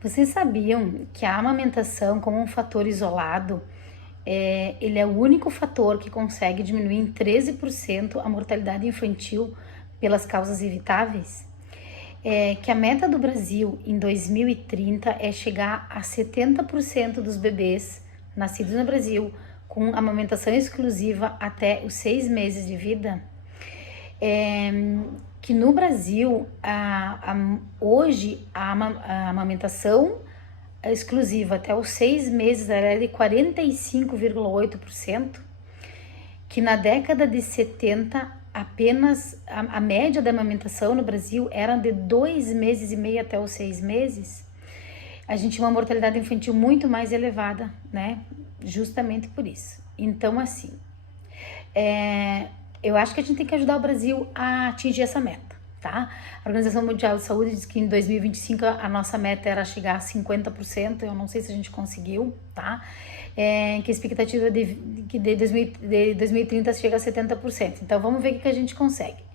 Vocês sabiam que a amamentação, como um fator isolado, ele é o único fator que consegue diminuir em 13% a mortalidade infantil pelas causas evitáveis? Que a meta do Brasil em 2030 é chegar a 70% dos bebês nascidos no Brasil com amamentação exclusiva até os 6 meses de vida. É, que no Brasil, hoje, a amamentação exclusiva até os 6 meses era de 45,8%, que na década de 70 apenas a média da amamentação no Brasil era de 2 meses e meio até os 6 meses. A gente tinha uma mortalidade infantil muito mais elevada, né? Justamente por isso. Então, assim, eu acho que a gente tem que ajudar o Brasil a atingir essa meta, tá? A Organização Mundial de Saúde diz que em 2025 a nossa meta era chegar a 50%, eu não sei se a gente conseguiu, tá? Que a expectativa que de 2030 chega a 70%. Então vamos ver o que a gente consegue.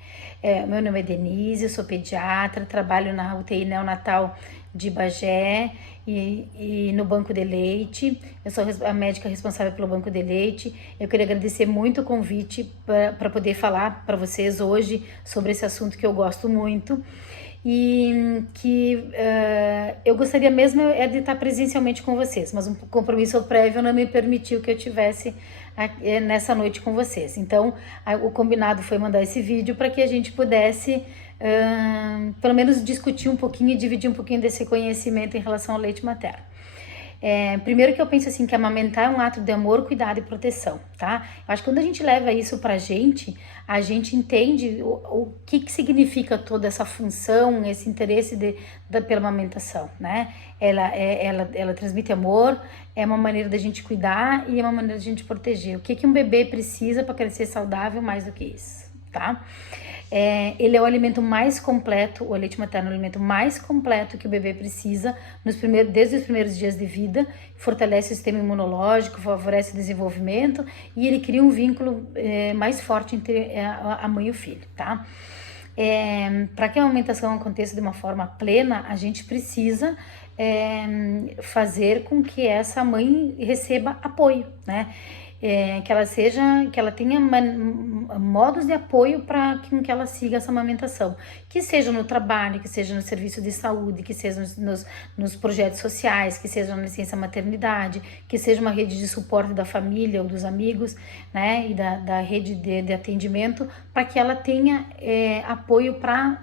Meu nome é Denise, eu sou pediatra, trabalho na UTI neonatal de Bagé e no banco de leite. Eu sou a médica responsável pelo banco de leite. Eu queria agradecer muito o convite para poder falar para vocês hoje sobre esse assunto que eu gosto muito e que eu gostaria mesmo de estar presencialmente com vocês, mas um compromisso prévio não me permitiu que eu tivesse nessa noite com vocês. Então, o combinado foi mandar esse vídeo para que a gente pudesse pelo menos discutir um pouquinho e dividir um pouquinho desse conhecimento em relação ao leite materno. Primeiro que eu penso assim, que amamentar é um ato de amor, cuidado e proteção, tá? Eu acho que quando a gente leva isso pra gente, a gente entende o que significa toda essa função, esse interesse pela amamentação, né? Ela transmite amor, é uma maneira da gente cuidar e é uma maneira da gente proteger. O que um bebê precisa para crescer saudável mais do que isso, tá? Ele é o alimento mais completo, o leite materno é o alimento mais completo que o bebê precisa desde os primeiros dias de vida, fortalece o sistema imunológico, favorece o desenvolvimento e ele cria um vínculo mais forte entre a mãe e o filho, tá? Para que a amamentação aconteça de uma forma plena, a gente precisa fazer com que essa mãe receba apoio, né? Que ela tenha modos de apoio para que ela siga essa amamentação, que seja no trabalho, que seja no serviço de saúde, que seja nos projetos sociais, que seja na licença maternidade, que seja uma rede de suporte da família ou dos amigos, né, e da rede de atendimento, para que ela tenha apoio para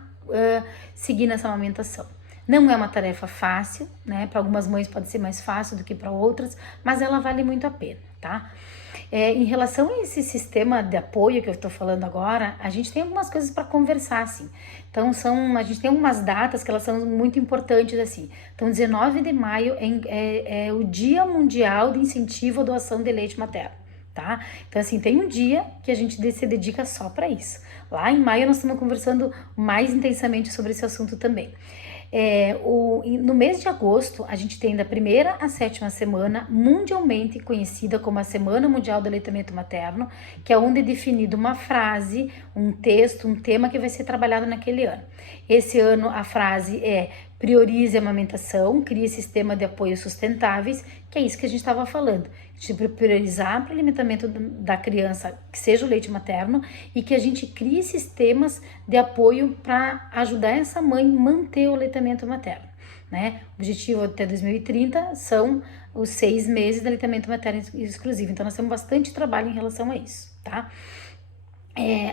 seguir nessa amamentação. Não é uma tarefa fácil, né? Para algumas mães pode ser mais fácil do que para outras, mas ela vale muito a pena, tá? Em relação a esse sistema de apoio que eu estou falando agora, a gente tem algumas coisas para conversar, assim. Então, a gente tem algumas datas que elas são muito importantes, assim. Então, 19 de maio é o Dia Mundial de Incentivo à Doação de Leite Materno, tá? Então, assim, tem um dia que a gente se dedica só para isso. Lá em maio nós estamos conversando mais intensamente sobre esse assunto também. No mês de agosto, a gente tem da primeira à sétima semana, mundialmente conhecida como a Semana Mundial do Aleitamento Materno, que é onde é definida uma frase, um texto, um tema que vai ser trabalhado naquele ano. Esse ano a frase é: priorize a amamentação, crie sistema de apoio sustentáveis, que é isso que a gente estava falando. A gente priorizar para o alimentamento da criança, que seja o leite materno, e que a gente crie sistemas de apoio para ajudar essa mãe a manter o aleitamento materno, né? O objetivo até 2030 são os 6 meses de aleitamento materno exclusivo. Então, nós temos bastante trabalho em relação a isso, tá?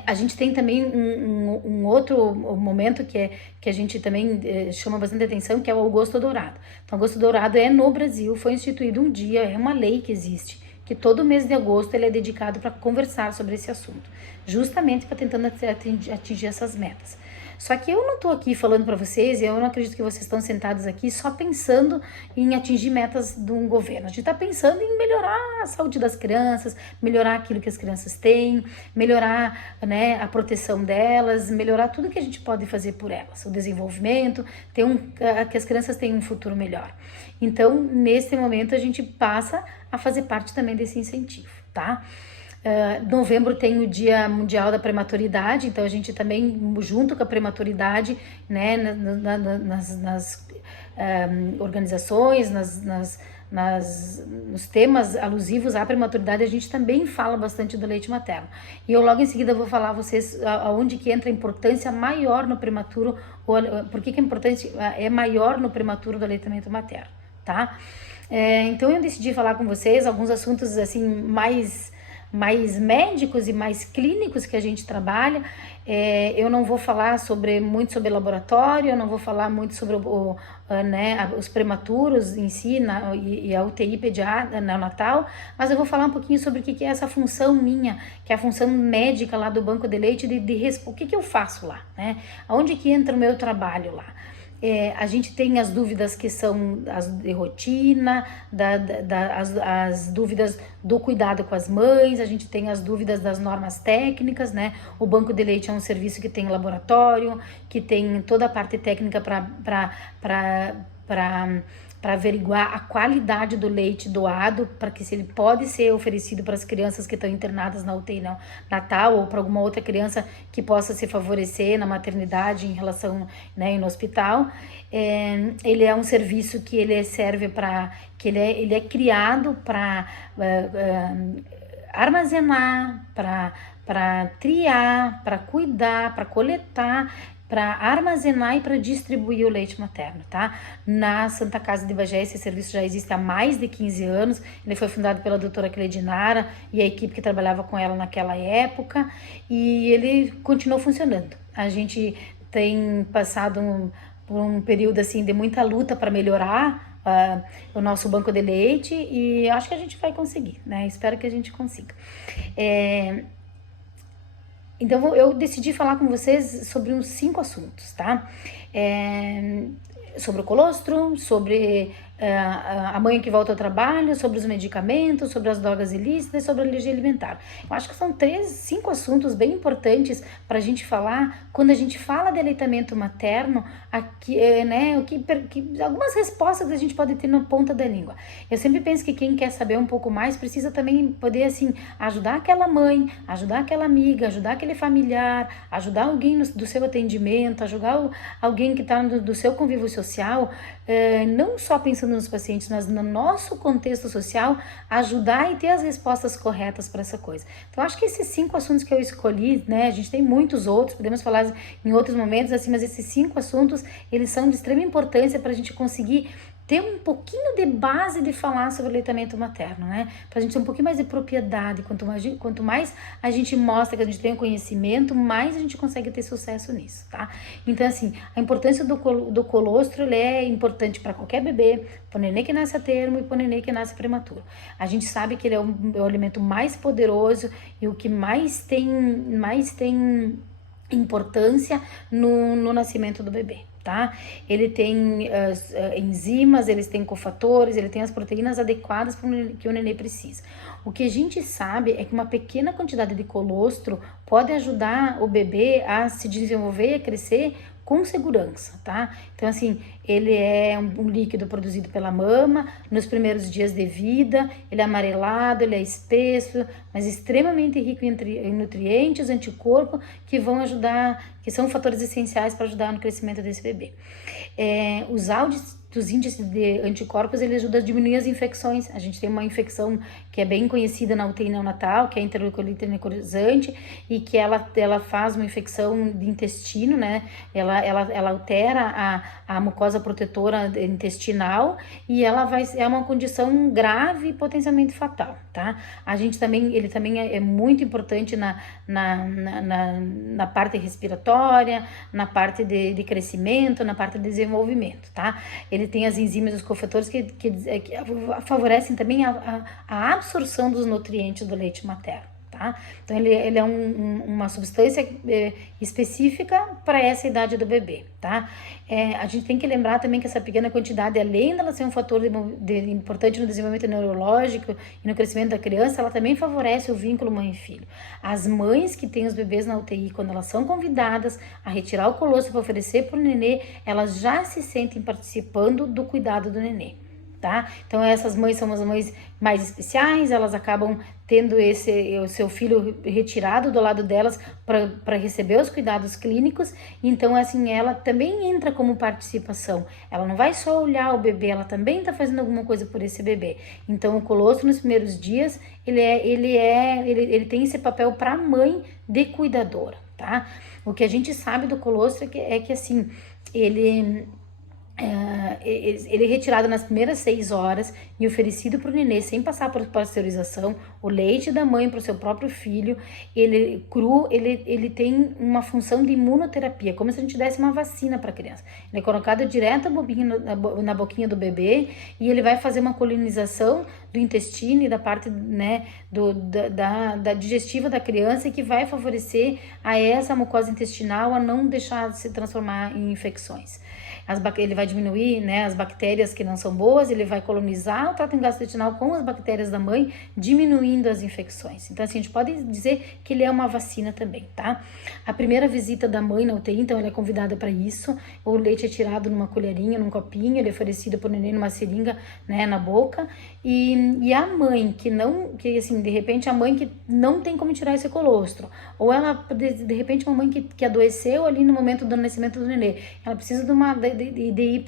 A gente tem também um outro momento que a gente também chama bastante atenção, que é o Agosto Dourado. Então, Agosto Dourado no Brasil, foi instituído um dia, é uma lei que existe, que todo mês de agosto ele é dedicado para conversar sobre esse assunto, justamente para tentando atingir essas metas. Só que eu não estou aqui falando para vocês, eu não acredito que vocês estão sentados aqui só pensando em atingir metas de um governo. A gente está pensando em melhorar a saúde das crianças, melhorar aquilo que as crianças têm, melhorar, né, a proteção delas, melhorar tudo que a gente pode fazer por elas, o desenvolvimento, que as crianças tenham um futuro melhor. Então, nesse momento, a gente passa a fazer parte também desse incentivo, tá? Novembro tem o Dia Mundial da Prematuridade, então a gente também, junto com a prematuridade, né, organizações, nos temas alusivos à prematuridade, a gente também fala bastante do leite materno. E eu logo em seguida vou falar a vocês aonde que entra a importância maior no prematuro, ou por que a importância é maior no prematuro do aleitamento materno, tá? Então eu decidi falar com vocês alguns assuntos assim mais médicos e mais clínicos que a gente trabalha. Eu não vou falar muito sobre laboratório, eu não vou falar muito sobre os prematuros em si e a UTI pediátrica neonatal, mas eu vou falar um pouquinho sobre o que é essa função minha, que é a função médica lá do banco de leite, o que eu faço lá, né? Aonde que entra o meu trabalho lá? A gente tem as dúvidas que são as de rotina, as dúvidas do cuidado com as mães, a gente tem as dúvidas das normas técnicas, né? O banco de leite é um serviço que tem laboratório, que tem toda a parte técnica para averiguar a qualidade do leite doado, para que se ele pode ser oferecido para as crianças que estão internadas na UTI natal ou para alguma outra criança que possa se favorecer na maternidade em relação, né, no hospital. Ele é um serviço que ele serve ele é criado para armazenar, para triar, para cuidar, para coletar, para armazenar e para distribuir o leite materno, tá? Na Santa Casa de Bagé, esse serviço já existe há mais de 15 anos, ele foi fundado pela doutora Cledinara e a equipe que trabalhava com ela naquela época, e ele continuou funcionando. A gente tem passado por um período assim de muita luta para melhorar o nosso banco de leite, e acho que a gente vai conseguir, né? Espero que a gente consiga. Então eu decidi falar com vocês sobre uns 5 assuntos, tá? Sobre o colostro, sobre a mãe que volta ao trabalho, sobre os medicamentos, sobre as drogas ilícitas e sobre a alergia alimentar. Eu acho que são 5 assuntos bem importantes para a gente falar quando a gente fala de aleitamento materno, aqui, né? Algumas respostas que a gente pode ter na ponta da língua. Eu sempre penso que quem quer saber um pouco mais precisa também poder, assim, ajudar aquela mãe, ajudar aquela amiga, ajudar aquele familiar, ajudar alguém do seu atendimento, ajudar alguém que está do seu convívio social, não só pensando nos pacientes, mas no nosso contexto social, ajudar e ter as respostas corretas para essa coisa. Então, acho que esses 5 assuntos que eu escolhi, né, a gente tem muitos outros, podemos falar em outros momentos, assim, mas esses 5 assuntos, eles são de extrema importância para a gente conseguir ter um pouquinho de base de falar sobre o aleitamento materno, né? Pra gente ter um pouquinho mais de propriedade. Quanto mais a gente mostra que a gente tem o conhecimento, mais a gente consegue ter sucesso nisso, tá? Então, assim, a importância do colostro, ele é importante para qualquer bebê, para o nenê que nasce a termo e para o nenê que nasce prematuro. A gente sabe que ele é o alimento mais poderoso e o que mais tem importância no nascimento do bebê, tá? Ele tem enzimas, ele tem cofatores, ele tem as proteínas adequadas para que o nenê precisa. O que a gente sabe é que uma pequena quantidade de colostro pode ajudar o bebê a se desenvolver e a crescer com segurança, tá? Então, assim, ele é um líquido produzido pela mama nos primeiros dias de vida, ele é amarelado, ele é espesso, mas extremamente rico em nutrientes, anticorpos, que vão ajudar, que são fatores essenciais para ajudar no crescimento desse bebê. Os índices de anticorpos, ele ajuda a diminuir as infecções. A gente tem uma infecção que é bem conhecida na UTI neonatal, que é a interleucolite necrosante, e que ela faz uma infecção de intestino, né? Ela altera a mucosa protetora intestinal, e é uma condição grave e potencialmente fatal, tá? Ele também é muito importante na parte respiratória, na parte de crescimento, na parte de desenvolvimento, tá? Ele tem as enzimas e os cofatores que favorecem também a absorção dos nutrientes do leite materno, tá? Então, ele é uma substância específica para essa idade do bebê, tá? A gente tem que lembrar também que essa pequena quantidade, além dela ser um fator importante no desenvolvimento neurológico e no crescimento da criança, ela também favorece o vínculo mãe e filho. As mães que têm os bebês na UTI, quando elas são convidadas a retirar o colostro para oferecer para o nenê, elas já se sentem participando do cuidado do nenê, tá? Então essas mães são as mães mais especiais, elas acabam tendo o seu filho retirado do lado delas para receber os cuidados clínicos. Então assim, ela também entra como participação, ela não vai só olhar o bebê, ela também está fazendo alguma coisa por esse bebê. Então o colostro nos primeiros dias, ele tem esse papel para a mãe de cuidadora, tá? O que a gente sabe do colostro é que assim, ele é retirado nas primeiras 6 horas e oferecido para o nenê sem passar por pasteurização, o leite da mãe para o seu próprio filho, ele cru, ele tem uma função de imunoterapia, como se a gente desse uma vacina para a criança. Ele é colocado direto na boquinha do bebê e ele vai fazer uma colonização do intestino e da parte, né, da digestiva da criança, e que vai favorecer a essa mucosa intestinal a não deixar de se transformar em infecções. Ele vai diminuir, né, as bactérias que não são boas, ele vai colonizar o trato gastrointestinal com as bactérias da mãe, diminuindo as infecções. Então, assim, a gente pode dizer que ele é uma vacina também, tá? A primeira visita da mãe na UTI, então, ela é convidada para isso. O leite é tirado numa colherinha, num copinho, ele é oferecido para o neném numa seringa, né, na boca. E a mãe que assim, de repente, a mãe que não tem como tirar esse colostro, ou ela, de repente, uma mãe que adoeceu ali no momento do nascimento do nenê, ela precisa de ir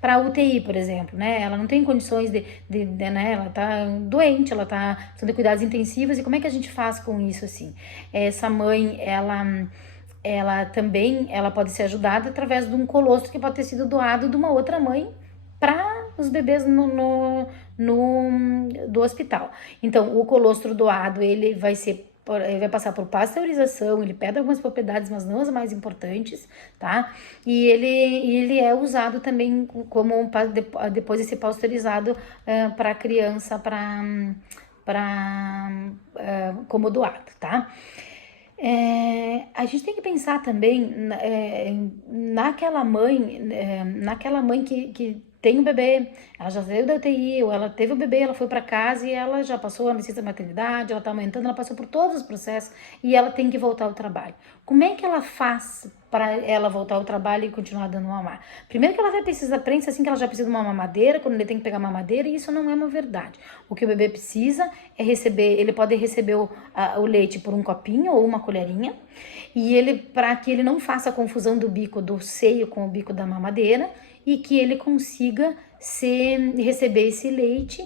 para UTI, por exemplo, né? Ela não tem condições né? Ela tá doente, ela tá precisando de cuidados intensivos, e como é que a gente faz com isso, assim? Essa mãe, ela também, ela pode ser ajudada através de um colostro que pode ter sido doado de uma outra mãe para os bebês do hospital. Então, o colostro doado, ele vai passar por pasteurização, ele perde algumas propriedades, mas não as mais importantes, tá? E ele é usado também como, depois de ser pasteurizado, para a criança, como doado, tá? A gente tem que pensar também naquela mãe que tem um bebê, ela já saiu da UTI, ou ela teve o bebê, ela foi para casa e ela já passou a licença maternidade, ela tá aumentando, ela passou por todos os processos e ela tem que voltar ao trabalho. Como é que ela faz para ela voltar ao trabalho e continuar dando mamar? Primeiro que ela vai precisar, pensa assim que ela já precisa de uma mamadeira, quando ele tem que pegar mamadeira, e isso não é uma verdade. O que o bebê precisa é receber, ele pode receber o leite por um copinho ou uma colherinha, e para que ele não faça a confusão do bico do seio com o bico da mamadeira, e que ele consiga receber esse leite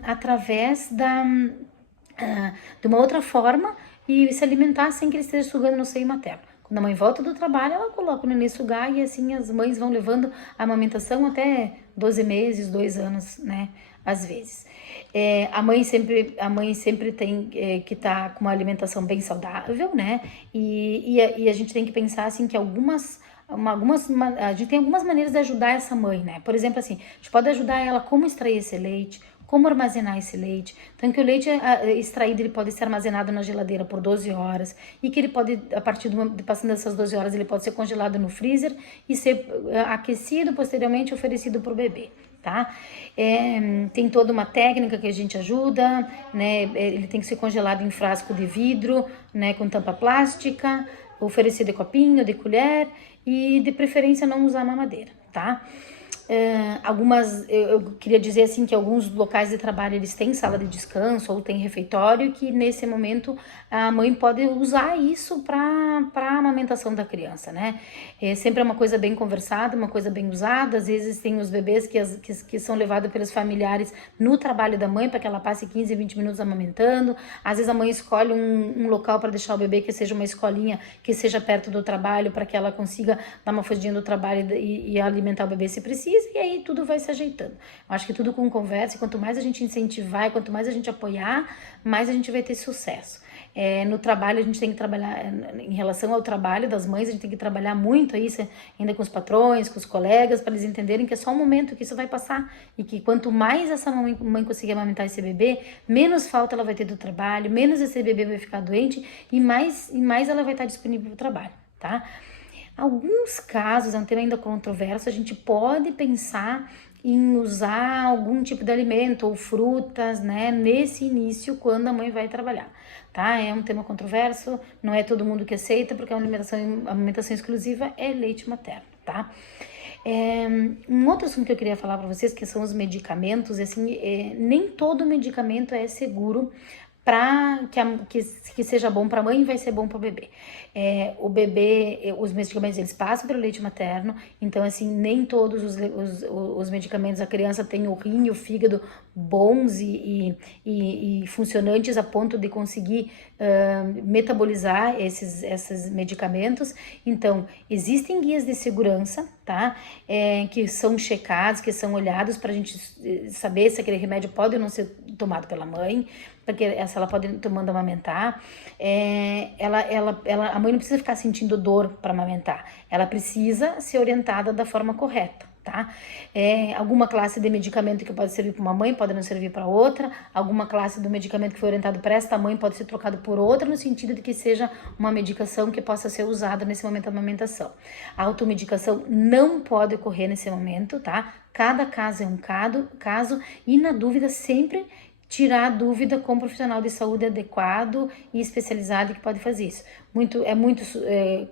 através de uma outra forma e se alimentar sem que ele esteja sugando no seio materno. Quando a mãe volta do trabalho, ela coloca o neném sugar, e assim as mães vão levando a amamentação até 12 meses, 2 anos, né, às vezes. A mãe sempre tem que estar com uma alimentação bem saudável, né, e a gente tem que pensar assim que a gente tem algumas maneiras de ajudar essa mãe, né? Por exemplo, assim, a gente pode ajudar ela como extrair esse leite, como armazenar esse leite. Então, que o leite extraído, ele pode ser armazenado na geladeira por 12 horas, e que ele pode, a partir de passando dessas 12 horas, ele pode ser congelado no freezer e ser aquecido, posteriormente oferecido para o bebê, tá? Tem toda uma técnica que a gente ajuda, né? Ele tem que ser congelado em frasco de vidro, né, com tampa plástica, oferecido de copinho, de colher, e de preferência não usar mamadeira, tá? Eu queria dizer assim que alguns locais de trabalho eles têm sala de descanso ou tem refeitório, que nesse momento a mãe pode usar isso para a amamentação da criança, né? Sempre é uma coisa bem conversada, uma coisa bem usada. Às vezes tem os bebês que são levados pelos familiares no trabalho da mãe para que ela passe 15, 20 minutos amamentando. Às vezes a mãe escolhe um local para deixar o bebê que seja uma escolinha que seja perto do trabalho, para que ela consiga dar uma fugidinha do trabalho e alimentar o bebê se precisa. E aí tudo vai se ajeitando. Eu acho que tudo com conversa, e quanto mais a gente incentivar, e quanto mais a gente apoiar, mais a gente vai ter sucesso. No trabalho, a gente tem que trabalhar, em relação ao trabalho das mães, a gente tem que trabalhar muito isso, ainda com os patrões, com os colegas, para eles entenderem que é só um momento, que isso vai passar, e que quanto mais essa mãe conseguir amamentar esse bebê, menos falta ela vai ter do trabalho, menos esse bebê vai ficar doente, e mais ela vai estar disponível para o trabalho, tá? Alguns casos, é um tema ainda controverso, a gente pode pensar em usar algum tipo de alimento ou frutas, né, nesse início, quando a mãe vai trabalhar, tá? É um tema controverso, não é todo mundo que aceita, porque a alimentação exclusiva é leite materno, tá? Um outro assunto que eu queria falar para vocês, que são os medicamentos, assim, nem todo medicamento é seguro para que seja bom para a mãe e vai ser bom para o bebê. O bebê, os medicamentos, eles passam pelo leite materno, então, assim, nem todos os medicamentos, a criança tem o rim e o fígado bons e funcionantes a ponto de conseguir metabolizar esses medicamentos. Então, existem guias de segurança, tá? Que são checados, que são olhados para a gente saber se aquele remédio pode ou não ser tomado pela mãe, porque ela pode tomando amamentar. A mãe não precisa ficar sentindo dor para amamentar, ela precisa ser orientada da forma correta. Tá? Alguma classe de medicamento que pode servir para uma mãe pode não servir para outra, alguma classe do medicamento que foi orientado para esta mãe pode ser trocado por outra, no sentido de que seja uma medicação que possa ser usada nesse momento da amamentação. A automedicação não pode ocorrer nesse momento, tá? Cada caso é um caso e, na dúvida, sempre tirar a dúvida com um profissional de saúde adequado e especializado que pode fazer isso. É muito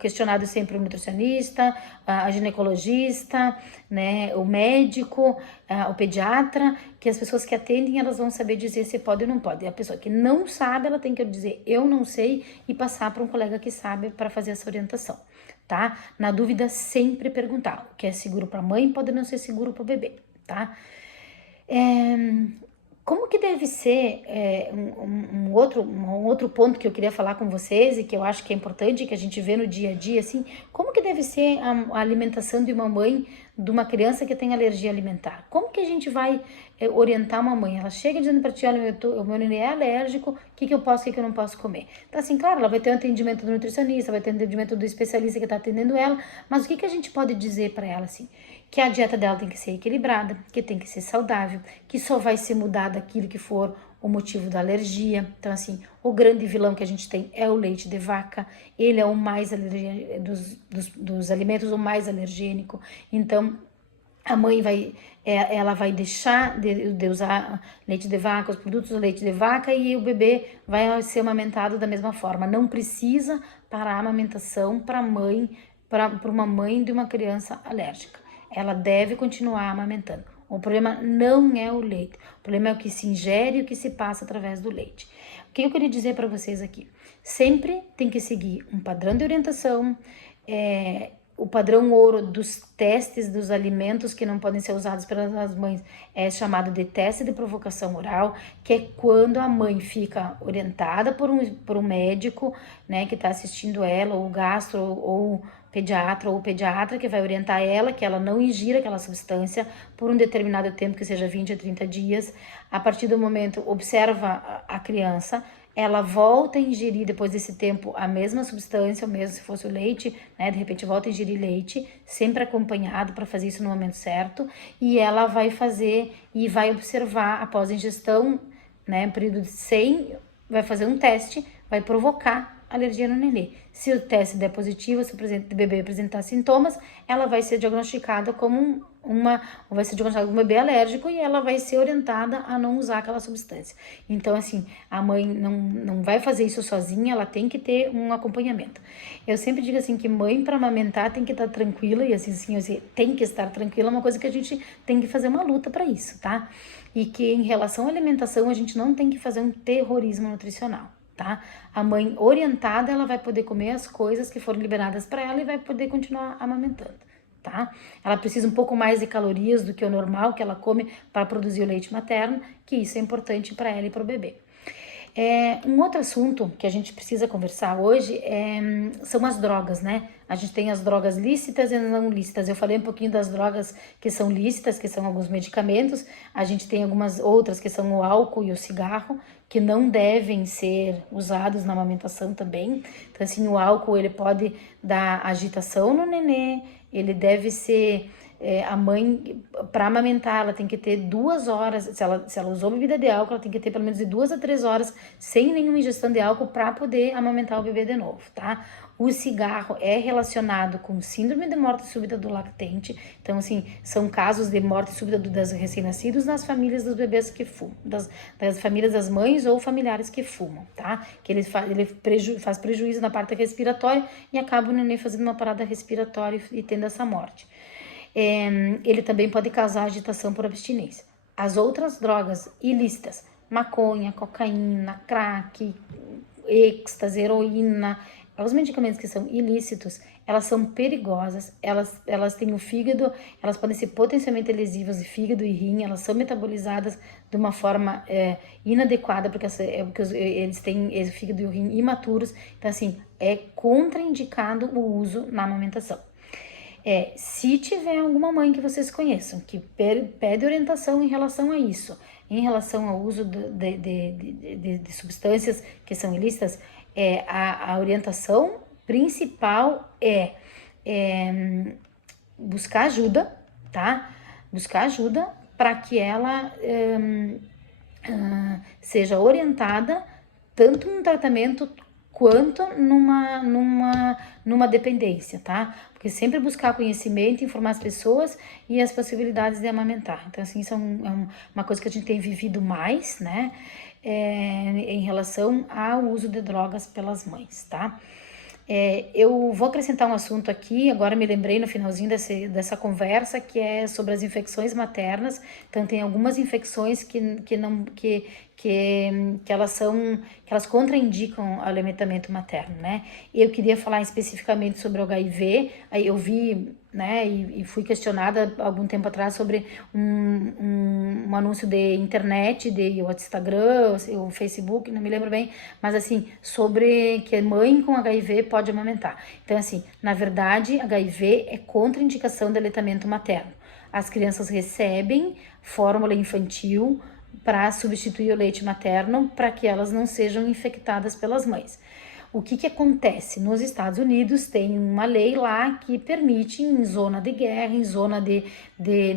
questionado sempre o nutricionista, a ginecologista, né, o médico, o pediatra, que as pessoas que atendem, elas vão saber dizer se pode ou não pode. E a pessoa que não sabe, ela tem que dizer eu não sei e passar para um colega que sabe para fazer essa orientação, tá? Na dúvida, sempre perguntar. O que é seguro para a mãe pode não ser seguro para o bebê, tá? Como que deve ser um outro ponto que eu queria falar com vocês e que eu acho que é importante, que a gente vê no dia a dia, assim, como que deve ser a alimentação de uma mãe, de uma criança que tem alergia alimentar? Como que a gente vai orientar uma mãe? Ela chega dizendo para ti, olha, o meu neném é alérgico, o que eu posso, o que eu não posso comer? Então, assim, claro, ela vai ter um atendimento do nutricionista, vai ter um atendimento do especialista que está atendendo ela, mas o que a gente pode dizer para ela, assim? Que a dieta dela tem que ser equilibrada, que tem que ser saudável, que só vai ser mudado aquilo que for o motivo da alergia. Então, assim, o grande vilão que a gente tem é o leite de vaca, ele é o mais dos alimentos, o mais alergênico. Então, a mãe ela vai deixar de usar leite de vaca, os produtos do leite de vaca, e o bebê vai ser amamentado da mesma forma. Não precisa parar a amamentação para uma mãe de uma criança alérgica. Ela deve continuar amamentando. O problema não é o leite, o problema é o que se ingere e o que se passa através do leite. O que eu queria dizer para vocês aqui? Sempre tem que seguir um padrão de orientação, o padrão ouro dos testes dos alimentos que não podem ser usados pelas mães é chamado de teste de provocação oral, que é quando a mãe fica orientada por um médico, né, que está assistindo ela, ou gastro, ou pediatra que vai orientar ela, que ela não ingira aquela substância por um determinado tempo, que seja 20 a 30 dias. A partir do momento, observa a criança, ela volta a ingerir depois desse tempo a mesma substância, ou mesmo se fosse o leite, né, de repente volta a ingerir leite, sempre acompanhado para fazer isso no momento certo, e ela vai fazer e vai observar após a ingestão, né, período de 100, vai fazer um teste, vai provocar alergia no nenê. Se o teste der positivo, se o bebê apresentar sintomas, ela vai ser diagnosticada como vai ser diagnosticada como um bebê alérgico e ela vai ser orientada a não usar aquela substância. Então, assim, a mãe não vai fazer isso sozinha, ela tem que ter um acompanhamento. Eu sempre digo assim que mãe para amamentar tem que estar tranquila e assim, tem que estar tranquila, é uma coisa que a gente tem que fazer uma luta para isso, tá? E que em relação à alimentação, a gente não tem que fazer um terrorismo nutricional. Tá? A mãe orientada, ela vai poder comer as coisas que foram liberadas para ela e vai poder continuar amamentando, tá? Ela precisa um pouco mais de calorias do que o normal que ela come para produzir o leite materno, que isso é importante para ela e para o bebê. Um outro assunto que a gente precisa conversar hoje são as drogas, né? A gente tem as drogas lícitas e não lícitas. Eu falei um pouquinho das drogas que são lícitas, que são alguns medicamentos. A gente tem algumas outras que são o álcool e o cigarro, que não devem ser usados na amamentação também. Então, assim, o álcool, ele pode dar agitação no nenê, ele deve ser... a mãe, para amamentar, ela tem que ter 2 horas, se ela usou bebida de álcool, ela tem que ter pelo menos de 2 a 3 horas sem nenhuma ingestão de álcool para poder amamentar o bebê de novo, tá? O cigarro é relacionado com síndrome de morte súbita do lactente, então, assim, são casos de morte súbita das recém-nascidos nas famílias dos bebês que fumam, das famílias das mães ou familiares que fumam, tá? Que ele faz prejuízo na parte respiratória e acaba o neném fazendo uma parada respiratória e tendo essa morte. ele também pode causar agitação por abstinência. As outras drogas ilícitas, maconha, cocaína, crack, êxtase, heroína, os medicamentos que são ilícitos, elas são perigosas, elas têm o fígado, elas podem ser potencialmente lesivas de fígado e rim, elas são metabolizadas de uma forma inadequada, porque eles têm o fígado e o rim imaturos, então assim, é contraindicado o uso na amamentação. Se tiver alguma mãe que vocês conheçam que pede orientação em relação a isso, em relação ao uso de substâncias que são ilícitas, a orientação principal é buscar ajuda, tá? Buscar ajuda para que ela seja orientada tanto no tratamento quanto numa dependência, tá? Porque sempre buscar conhecimento, informar as pessoas e as possibilidades de amamentar. Então, assim, isso é uma coisa que a gente tem vivido mais, né? Em relação ao uso de drogas pelas mães, tá? Eu vou acrescentar um assunto aqui, agora me lembrei no finalzinho dessa conversa, que é sobre as infecções maternas. Então, tem algumas infecções que elas contraindicam o alimentamento materno, né? Eu queria falar especificamente sobre o HIV. Aí eu vi, né, e fui questionada algum tempo atrás sobre um anúncio de internet, de o Instagram, o Facebook, não me lembro bem, mas assim, sobre que mãe com HIV pode amamentar. Então, assim, na verdade, HIV é contraindicação do aleitamento materno. As crianças recebem fórmula infantil para substituir o leite materno, para que elas não sejam infectadas pelas mães. O que acontece? Nos Estados Unidos tem uma lei lá que permite, em zona de guerra, em zona de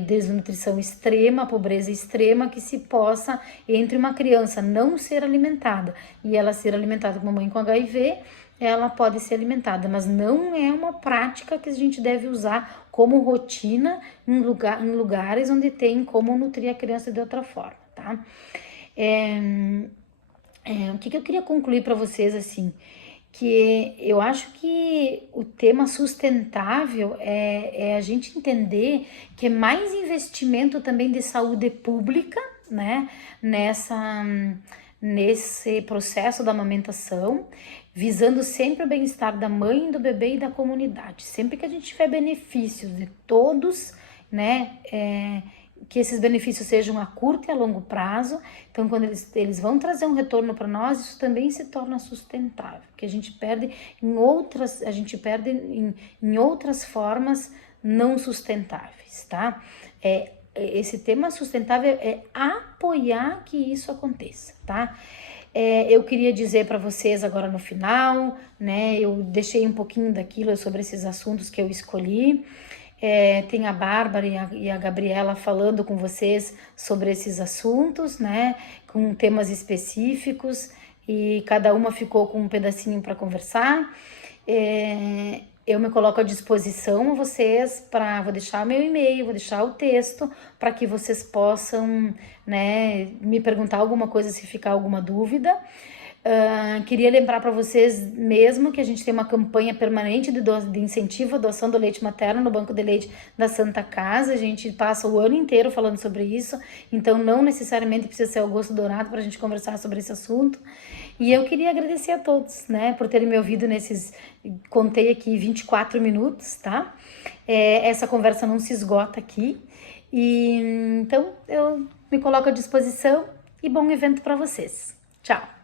desnutrição extrema, pobreza extrema, que se possa, entre uma criança não ser alimentada e ela ser alimentada com uma mãe com HIV, ela pode ser alimentada, mas não é uma prática que a gente deve usar como rotina em lugares onde tem como nutrir a criança de outra forma, tá? O que eu queria concluir para vocês, assim, que eu acho que o tema sustentável é a gente entender que é mais investimento também de saúde pública, né, nesse processo da amamentação, visando sempre o bem-estar da mãe, do bebê e da comunidade. Sempre que a gente tiver benefícios de todos, né, que esses benefícios sejam a curto e a longo prazo. Então, quando eles vão trazer um retorno para nós, isso também se torna sustentável, porque a gente perde em outras formas não sustentáveis, tá? Esse tema sustentável é apoiar que isso aconteça, tá? Eu queria dizer para vocês agora no final, né? Eu deixei um pouquinho daquilo sobre esses assuntos que eu escolhi. Tem a Bárbara e a Gabriela falando com vocês sobre esses assuntos, né, com temas específicos, e cada uma ficou com um pedacinho para conversar. Eu me coloco à disposição a vocês, vou deixar meu e-mail, vou deixar o texto para que vocês possam, né, me perguntar alguma coisa se ficar alguma dúvida. Queria lembrar para vocês mesmo que a gente tem uma campanha permanente de incentivo à doação do leite materno no Banco de Leite da Santa Casa. A gente passa o ano inteiro falando sobre isso, então não necessariamente precisa ser Augusto Dourado para a gente conversar sobre esse assunto. E eu queria agradecer a todos, né, por terem me ouvido contei aqui 24 minutos, tá? Essa conversa não se esgota aqui, então eu me coloco à disposição e bom evento para vocês. Tchau!